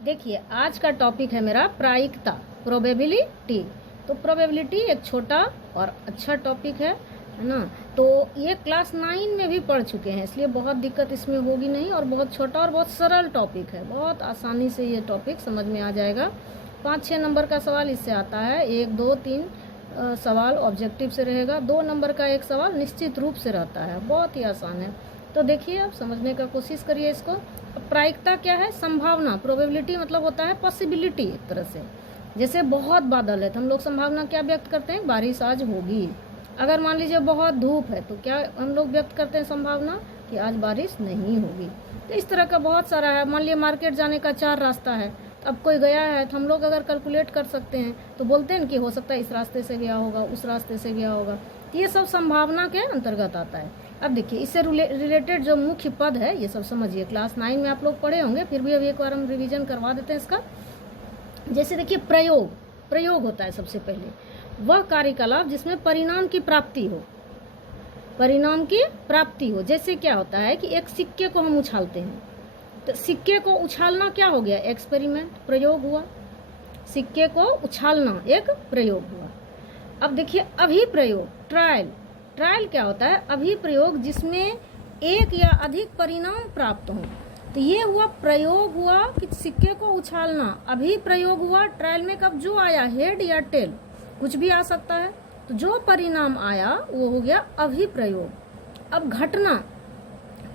देखिए आज का टॉपिक है मेरा प्रायिकता, प्रोबेबिलिटी। तो प्रोबेबिलिटी एक छोटा और अच्छा टॉपिक है ना। तो ये क्लास 9 में भी पढ़ चुके हैं, इसलिए बहुत दिक्कत इसमें होगी नहीं, और बहुत छोटा और बहुत सरल टॉपिक है, बहुत आसानी से ये टॉपिक समझ में आ जाएगा। 5-6 नंबर का सवाल इससे आता है। 1, 2, 3 सवाल ऑब्जेक्टिव से रहेगा, 2 नंबर का एक सवाल निश्चित रूप से रहता है, बहुत ही आसान है। तो देखिए आप समझने का कोशिश करिए इसको। प्रायिकता क्या है? संभावना। प्रोबेबिलिटी मतलब होता है पॉसिबिलिटी, एक तरह से। जैसे बहुत बादल है तो हम लोग संभावना क्या व्यक्त करते हैं? बारिश आज होगी। अगर मान लीजिए बहुत धूप है तो क्या हम लोग व्यक्त करते हैं संभावना कि आज बारिश नहीं होगी। तो इस तरह का बहुत सारा है। मान लीजिए मार्केट जाने का 4 रास्ता है, तो अब कोई गया है तो हम लोग अगर कैलकुलेट कर सकते हैं तो बोलते हैं कि हो सकता है इस रास्ते से गया होगा, उस रास्ते से गया होगा। तो ये सब संभावना के अंतर्गत आता है। अब देखिए इससे रिलेटेड जो मुख्य पद है ये सब समझिए। क्लास 9 में आप लोग पढ़े होंगे, फिर भी अभी एक बार हम रिवीजन करवा देते हैं इसका। जैसे देखिए प्रयोग होता है सबसे पहले वह कार्यकलाप जिसमें परिणाम की प्राप्ति हो। जैसे क्या होता है कि एक सिक्के को हम उछालते हैं, तो सिक्के को उछालना क्या हो गया? एक्सपेरिमेंट, प्रयोग हुआ। सिक्के को उछालना एक प्रयोग हुआ। अब देखिए अभिप्रयोग, ट्रायल क्या होता है? अभिप्रयोग जिसमें एक या अधिक परिणाम प्राप्त हो। तो ये हुआ प्रयोग हुआ कि सिक्के को उछालना, अभिप्रयोग हुआ। ट्रायल में कब जो आया, हेड या टेल, कुछ भी आ सकता है। तो जो परिणाम आया वो हो गया अभिप्रयोग। अब घटना,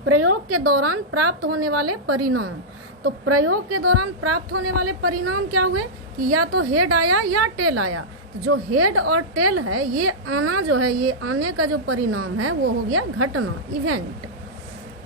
प्रयोग के दौरान प्राप्त होने वाले परिणाम। तो प्रयोग के दौरान प्राप्त होने वाले परिणाम क्या हुए कि या तो हेड आया या टेल आया। तो जो हेड और टेल है, ये आना जो है, ये आने का जो परिणाम है वो हो गया घटना, इवेंट।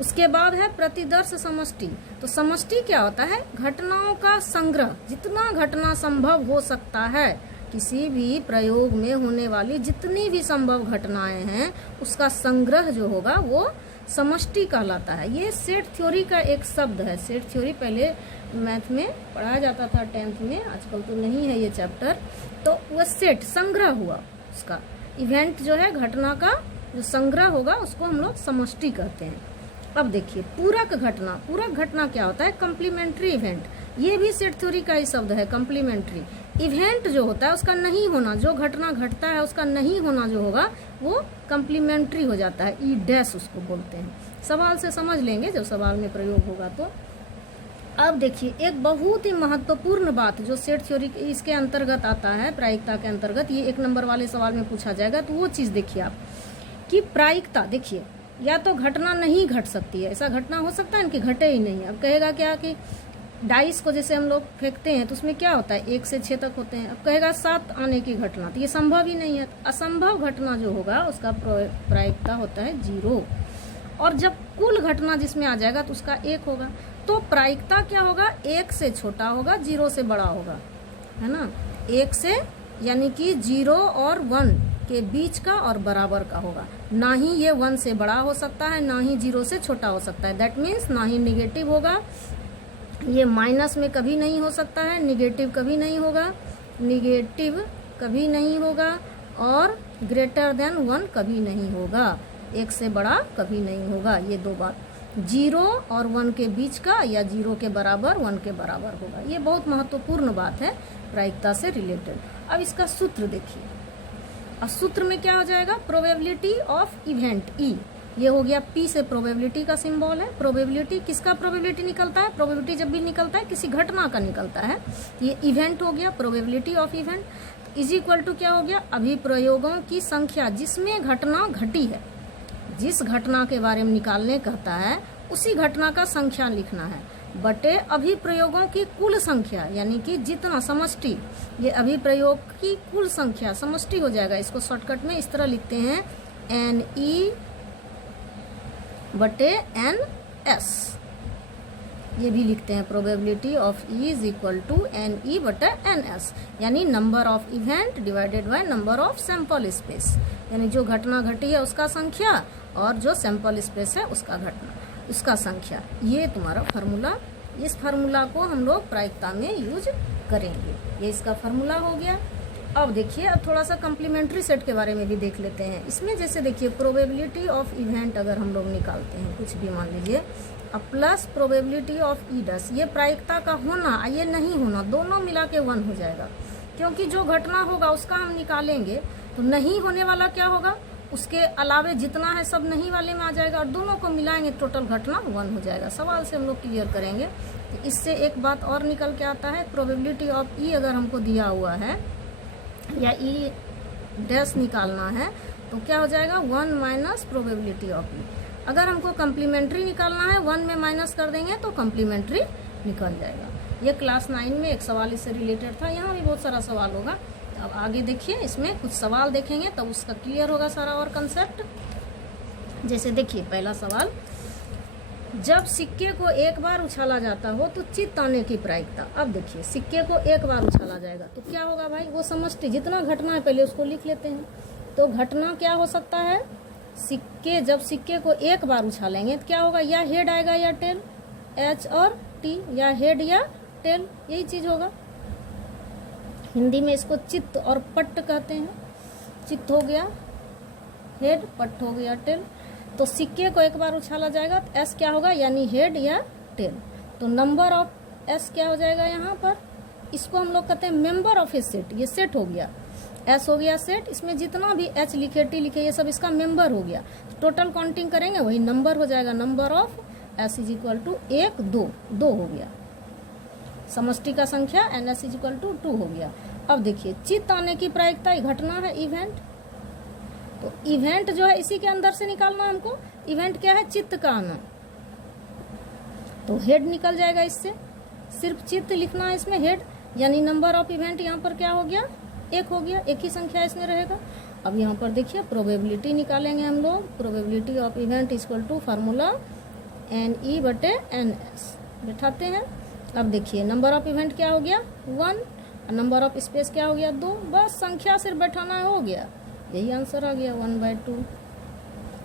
उसके बाद है प्रतिदर्श समष्टि। तो समष्टि क्या होता है? घटनाओं का संग्रह। जितना घटना संभव हो सकता है, किसी भी प्रयोग में होने वाली जितनी भी संभव घटनाएं हैं उसका संग्रह जो होगा वो समष्टि कहलाता है। ये सेट थ्योरी का एक शब्द है। सेट थ्योरी पहले मैथ में पढ़ाया जाता था 10th में, आजकल तो नहीं है ये चैप्टर। तो वह सेट, संग्रह हुआ उसका। इवेंट जो है, घटना का जो संग्रह होगा उसको हम लोग समष्टि कहते हैं। अब देखिए पूरक घटना क्या होता है? Complementary event. ये भी सेट थ्योरी का ही शब्द है, कम्प्लीमेंट्री। इवेंट जो होता है उसका नहीं होना, जो घटना घटता है उसका नहीं होना जो होगा वो कम्प्लीमेंट्री हो जाता है। ई डैश उसको बोलते हैं। सवाल से समझ लेंगे जब सवाल में प्रयोग होगा तो। अब देखिए एक बहुत ही महत्वपूर्ण बात जो सेट थ्योरी इसके अंतर्गत आता है, प्रायिकता के अंतर्गत, ये 1 नंबर वाले सवाल में पूछा जाएगा। तो वो चीज़ देखिए आप कि प्रायिकता, देखिए या तो घटना नहीं घट सकती है, ऐसा घटना हो सकता है कि घटे ही नहीं। अब कहेगा क्या कि डाइस को जैसे हम लोग फेंकते हैं तो उसमें क्या होता है, 1 से 6 तक होते हैं। अब कहेगा 7 आने की घटना, तो ये संभव ही नहीं है। असंभव घटना जो होगा उसका प्रायिकता होता है 0। और जब कुल घटना जिसमें आ जाएगा तो उसका 1 होगा। तो प्रायिकता क्या होगा? 1 से छोटा होगा, 0 से बड़ा होगा, है ना। 1 से यानी कि 0 और 1 के बीच का और बराबर का होगा। ना ही ये 1 से बड़ा हो सकता है, ना ही 0 से छोटा हो सकता है। दैट मीन्स ना ही निगेटिव होगा, ये माइनस में कभी नहीं हो सकता है, निगेटिव कभी नहीं होगा, और ग्रेटर देन 1 कभी नहीं होगा, 1 से बड़ा कभी नहीं होगा। ये 2 बात, 0 और 1 के बीच का या 0 के बराबर 1 के बराबर होगा। ये बहुत महत्वपूर्ण बात है प्रायिकता से रिलेटेड। अब इसका सूत्र देखिए। अब सूत्र में क्या हो जाएगा? प्रोबेबिलिटी ऑफ इवेंट, ई। ये हो गया P से प्रोबेबिलिटी का सिंबल है। प्रोबेबिलिटी किसका प्रोबेबिलिटी निकलता है? प्रोबेबिलिटी जब भी निकलता है किसी घटना का निकलता है। ये इवेंट हो गया, probability of event is equal to क्या हो गया? अभिप्रयोगों की संख्या जिसमें घटना घटी है। जिस घटना के बारे में निकालने कहता है उसी घटना का संख्या लिखना है, बटे अभिप्रयोगों की कुल संख्या, यानी कि जितना समष्टि, ये अभिप्रयोग की कुल संख्या समष्टि हो जाएगा। इसको शॉर्टकट में इस तरह लिखते हैं, NE बटे NS। ये भी लिखते हैं probability of E is equal to NE बटे NS, यानी number of event divided by number of sample space, यानी जो घटना घटी है उसका संख्या और जो सैंपल स्पेस है उसका संख्या। ये तुम्हारा फार्मूला, इस फार्मूला को हम लोग प्रायिकता में यूज करेंगे। ये इसका फार्मूला हो गया। अब देखिए अब थोड़ा सा कम्प्लीमेंट्री सेट के बारे में भी देख लेते हैं। इसमें जैसे देखिए प्रोबेबिलिटी ऑफ इवेंट अगर हम लोग निकालते हैं, कुछ भी मान लीजिए अब plus probability of E dash, ये प्रायिकता का होना ये नहीं होना, दोनों मिला के 1 हो जाएगा, क्योंकि जो घटना होगा उसका हम निकालेंगे तो नहीं होने वाला क्या होगा, उसके अलावे जितना है सब नहीं वाले में आ जाएगा और दोनों को मिलाएंगे टोटल घटना 1 हो जाएगा। सवाल से हम लोग क्लियर करेंगे। तो इससे एक बात और निकल के आता है, प्रोबेबिलिटी ऑफ ई अगर हमको दिया हुआ है या ई डैश निकालना है तो क्या हो जाएगा 1 माइनस प्रोबेबिलिटी ऑफ ई। अगर हमको कम्प्लीमेंट्री निकालना है 1 में माइनस कर देंगे तो कम्प्लीमेंट्री निकल जाएगा। ये क्लास 9 में एक सवाल इससे रिलेटेड था, यहाँ भी बहुत सारा सवाल होगा। अब आगे देखिए, इसमें कुछ सवाल देखेंगे तब उसका क्लियर होगा सारा और कंसेप्ट। जैसे देखिए पहला सवाल, जब सिक्के को एक बार उछाला जाता हो तो चित्त आने की प्रायिकता। अब देखिए सिक्के को एक बार उछाला जाएगा तो क्या होगा भाई, वो समझते जितना घटना है पहले उसको लिख लेते हैं। तो घटना क्या हो सकता है, सिक्के जब सिक्के को एक बार उछालेंगे तो क्या होगा, या हेड आएगा या टेल, एच और टी, या हेड या टेल, यही चीज होगा। हिंदी में इसको चित्त और पट्ट कहते हैं। चित्त हो गया हेड, पट्ट हो गया टेल। तो सिक्के को एक बार उछाला जाएगा तो एस क्या होगा, यानी हेड या टेल। तो नंबर ऑफ एस क्या हो जाएगा यहाँ पर, इसको हम लोग कहते हैं मेंबर ऑफ ए सेट। ये सेट हो गया, एस हो गया सेट, इसमें जितना भी एच लिखे टी लिखे ये सब इसका मेंबर हो गया। टोटल काउंटिंग करेंगे वही नंबर हो जाएगा, number of S is equal to 1 2 2 हो गया, समष्टि का संख्या N S is equal to 2 हो गया। अब देखिए चित्त आने की प्रायिकता, घटना है इवेंट, तो इवेंट जो है इसी के अंदर से निकालना है हमको। इवेंट क्या है, चित्त का आना, तो हेड निकल जाएगा इससे, सिर्फ चित्त लिखना है इसमें हेड, यानी नंबर ऑफ इवेंट यहाँ पर क्या हो गया 1 हो गया, एक ही संख्या इसमें रहेगा। अब यहाँ पर देखिए प्रोबेबिलिटी निकालेंगे हम लोग, probability of event equal to formula N E बटे एन एस बैठाते हैं। अब देखिए नंबर ऑफ इवेंट क्या हो गया 1, नंबर ऑफ स्पेस क्या हो गया 2, बस संख्या सिर्फ बैठाना हो गया, यही आंसर आ गया 1/2।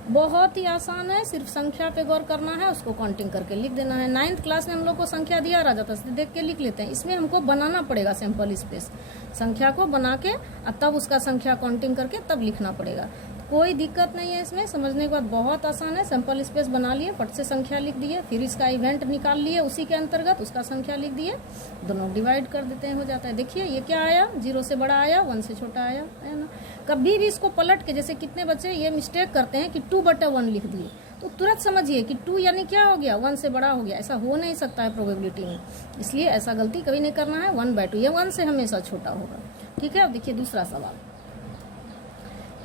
बहुत ही आसान है, सिर्फ संख्या पे गौर करना है, उसको काउंटिंग करके लिख देना है। 9th क्लास में हम लोग को संख्या दिया रहा जाता है, देख के लिख लेते हैं। इसमें हमको बनाना पड़ेगा सैंपल स्पेस, संख्या को बना के और तब उसका संख्या काउंटिंग करके तब लिखना पड़ेगा। कोई दिक्कत नहीं है इसमें, समझने के बाद बहुत आसान है। सैंपल स्पेस बना लिए, फट से संख्या लिख दिए, फिर इसका इवेंट निकाल लिए, उसी के अंतर्गत उसका संख्या लिख दिए, दोनों डिवाइड कर देते हैं, हो जाता है। देखिए ये क्या आया, 0 से बड़ा आया, 1 से छोटा आया, है ना। कभी भी इसको पलट के, जैसे कितने बच्चे ये मिस्टेक करते हैं कि 2/1 लिख दिए, तो तुरंत समझिए कि 2 यानी क्या हो गया 1 से बड़ा हो गया, ऐसा हो नहीं सकता है प्रोबेबिलिटी में, इसलिए ऐसा गलती कभी नहीं करना है। 1/2 ये 1 से हमेशा छोटा होगा, ठीक है। अब देखिए दूसरा सवाल,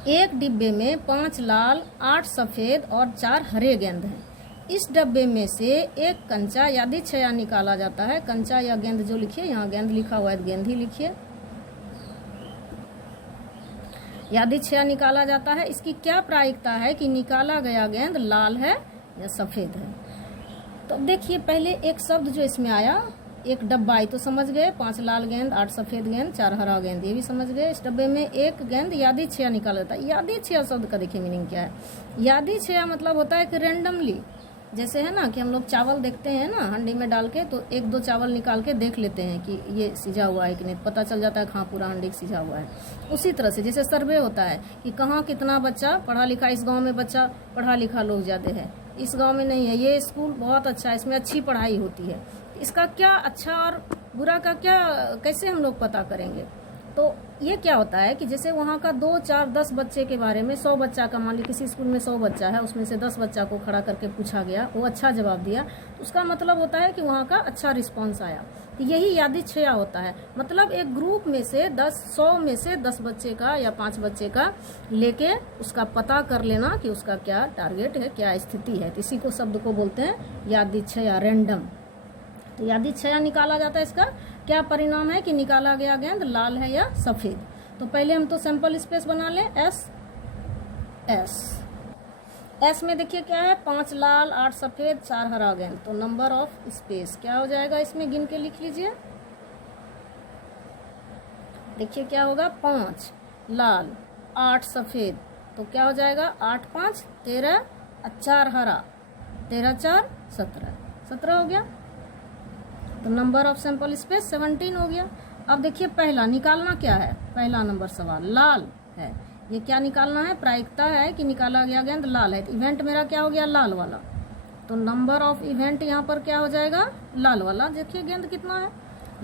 एक डिब्बे में 5 लाल 8 सफेद और 4 हरे गेंद हैं। इस डब्बे में से एक कंचा यादृच्छया निकाला जाता है। कंचा या गेंद जो लिखिए, यहाँ गेंद लिखा हुआ है गेंद ही लिखिए। यादृच्छया निकाला जाता है, इसकी क्या प्रायिकता है कि निकाला गया गेंद लाल है या सफेद है। तो देखिए पहले एक शब्द जो इसमें आया, एक डब्बा आई तो समझ गए, 5 लाल गेंद 8 सफेद गेंद 4 हरा गेंद, ये भी समझ गए। इस डब्बे में एक गेंद यादृच्छया निकाला जाता है। यादृच्छया शब्द का देखिए मीनिंग क्या है, यादृच्छया मतलब होता है कि रेंडमली, जैसे है ना कि हम लोग चावल देखते हैं ना हंडी में डाल के, तो 1-2 चावल निकाल के देख लेते हैं कि ये सिझा हुआ है कि नहीं, पता चल जाता है हाँ पूरा हंडी सिझा हुआ है। उसी तरह से जैसे सर्वे होता है कि कहाँ कितना बच्चा पढ़ा लिखा, इस गांव में बच्चा पढ़ा लिखा लोग ज्यादा है, इस गांव में नहीं है, ये स्कूल बहुत अच्छा है, इसमें अच्छी पढ़ाई होती है। इसका क्या अच्छा और बुरा का क्या कैसे हम लोग पता करेंगे। तो ये क्या होता है कि जैसे वहाँ का 2, 4, 10 बच्चे के बारे में 100 बच्चा का, मान ली किसी स्कूल में 100 बच्चा है, उसमें से 10 बच्चा को खड़ा करके पूछा गया, वो अच्छा जवाब दिया, तो उसका मतलब होता है कि वहाँ का अच्छा रिस्पॉन्स आया। तो यही यादृच्छया होता है, मतलब एक ग्रुप में से 100 में से 10 बच्चे का या 5 बच्चे का लेके उसका पता कर लेना कि उसका क्या टारगेट है, क्या स्थिति है। तो इसी को शब्द को बोलते हैं यादृच्छया, रैंडम। तो यादृच्छया निकाला जाता है, इसका क्या परिणाम है कि निकाला गया गेंद लाल है या सफेद। तो पहले हम तो सैंपल स्पेस बना लें, एस में देखिए क्या है 5 लाल 8 सफेद 4 हरा गेंद, तो नंबर ऑफ स्पेस क्या हो जाएगा इसमें गिन के लिख लीजिए। देखिए क्या होगा 5 लाल 8 सफेद, तो क्या हो जाएगा 8 5 13 4 हरा, 13 4 17 हो गया। तो नंबर ऑफ सैंपल स्पेस 17 हो गया। अब देखिए पहला निकालना क्या है, पहला नंबर सवाल लाल है, ये क्या निकालना है, प्रायिकता है कि निकाला गया गेंद लाल है। तो इवेंट मेरा क्या हो गया लाल वाला, तो नंबर ऑफ इवेंट यहाँ पर क्या हो जाएगा, लाल वाला देखिए गेंद कितना है,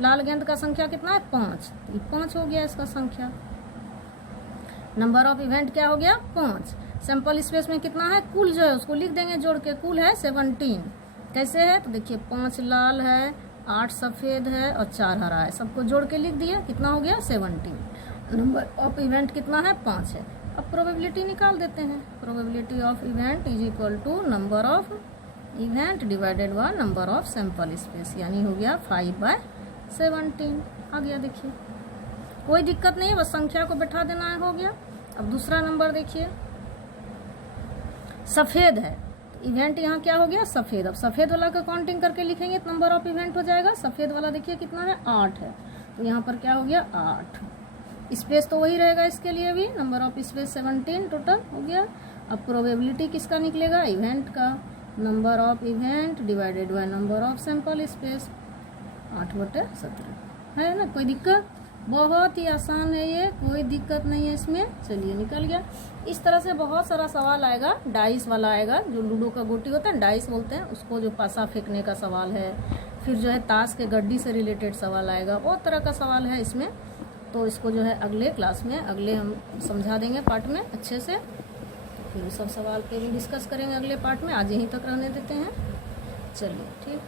लाल गेंद का संख्या कितना है 5, तो 5 हो गया इसका संख्या। नंबर ऑफ इवेंट क्या हो गया 5। सैंपल स्पेस में कितना है, कुल जो है उसको लिख देंगे जोड़ के, कुल है 17। कैसे है तो देखिए 5 लाल है, 8 सफ़ेद है और 4 हरा है, सबको जोड़ के लिख दिया, कितना हो गया 17। नंबर ऑफ इवेंट कितना है 5 है। अब प्रोबेबिलिटी निकाल देते हैं, probability of event is equal to number of event divided by number of sample space, यानी हो गया 5/17 आ गया। देखिए कोई दिक्कत नहीं है, बस संख्या को बैठा देना है, हो गया। अब दूसरा नंबर देखिए, सफ़ेद है, इवेंट यहाँ क्या हो गया सफ़ेद। अब सफ़ेद वाला का काउंटिंग करके लिखेंगे तो नंबर ऑफ इवेंट हो जाएगा, सफ़ेद वाला देखिए कितना है 8 है, तो यहाँ पर क्या हो गया 8। स्पेस तो वही रहेगा इसके लिए भी, नंबर ऑफ स्पेस 17 टोटल हो गया। अब प्रोबेबिलिटी किसका निकलेगा, इवेंट का, number of event divided by number of sample space, 8/17 है ना। कोई दिक्कत, बहुत ही आसान है ये, कोई दिक्कत नहीं है इसमें। चलिए निकल गया। इस तरह से बहुत सारा सवाल आएगा, डाइस वाला आएगा, जो लूडो का गोटी होता है डाइस बोलते हैं उसको, जो पासा फेंकने का सवाल है, फिर जो है ताश के गड्डी से रिलेटेड सवाल आएगा, बहुत तरह का सवाल है इसमें। तो इसको जो है अगले क्लास में, अगले हम समझा देंगे पार्ट में अच्छे से, फिर सब सवाल पे भी डिस्कस करेंगे अगले पार्ट में। आज यहीं तक रहने देते हैं, चलिए ठीक।